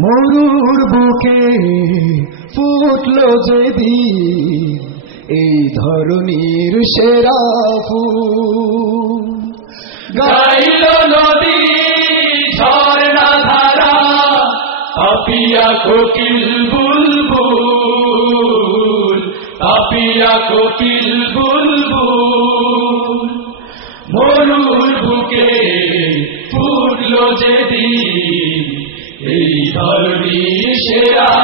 মরুর বুকে ফুটলো যেদিন এই ধরনীর সেরা ফুল, গাইল নদী ঝর্ণা ধারা, পাপিয়া কোকিল বুলবুল, পাপিয়া কোকিল বুলবুল। মরুর বুকে ফুটলো যেদিন এই ধরনীর সেরা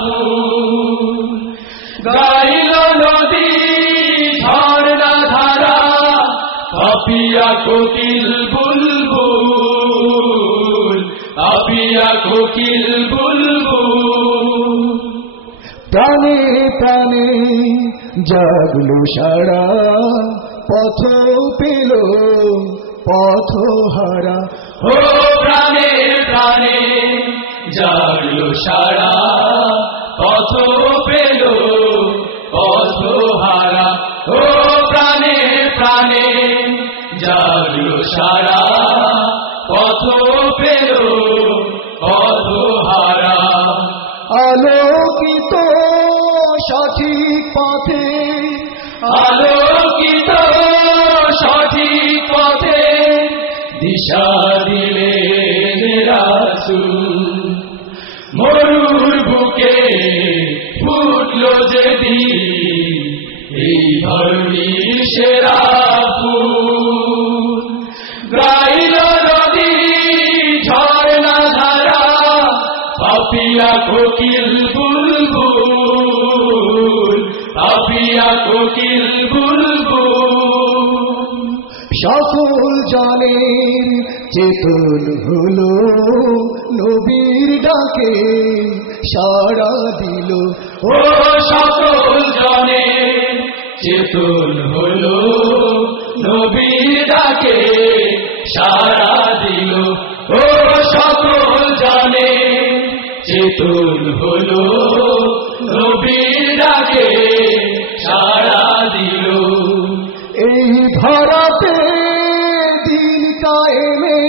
ফুল, গাইল নদী ঝর্ণা ধারা, পাপিয়া কোকিল বুলবুল, পাপিয়া কোকিল বুলবুল। প্রাণে প্রাণে জাগলো সারা, পথ পেল পথহারা। ও প্রাণে প্রাণে জাগলো সারা, পথ পেল পথহারা। ও প্রাণে প্রাণে জাগলো সারা, পথ পেল পথহারা। আলোকিত সঠিক পথে, আলোকিত সঠিক পথে দিশা দিলেন রাসূল। মরুর বুকে ফুটলো যেদিন এই ধরনীর সেরা ফুল, গাইল নদী ঝর্ণা ধারা, পাপিয়া কোকিল বুলবুল, পাপিয়া কোকিল বুলবুল। সকল জনের চেতন হলো নবীর ডাকে সাড়া দিল। ও সকল জনের চেতন হলো নবীর ডাকে সাড়া দিল। ও সকল জনের চেতন হলো নবীর ডাকে সাড়া দিল। এই ধরাতে দিন কায়েমে,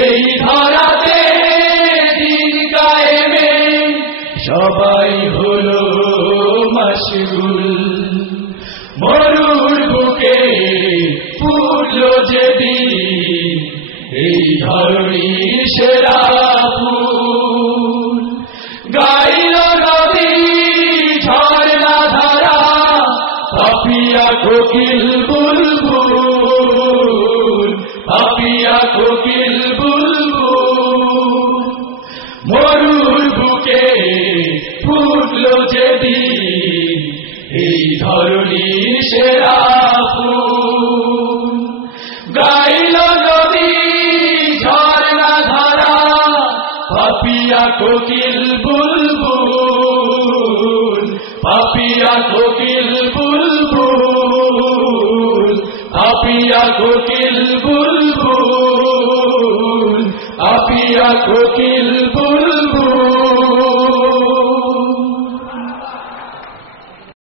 এই ধরাতে দিন কায়েমে সবাই হলো মশগুল। মরুর বুকে ফুটলো যেদিন এই ধরনীর সেরা ফুল, গাইল নদী ঝর্ণা ধারা, পাপিয়া কোকিল বুলবুল, পাপিয়া কোকিল বুলবুল। মরুর বুকে ফুটলো যেদিন এই ধরনীর সেরা ফুল, গাইল নদী ঝর্ণা ধারা, পাপিয়া কোকিল বুলবুল, পাপিয়া কোকিল বুলবুল, পাপিয়া কোকিল বুলবুল, পাপিয়া কোকিল বুলবুল।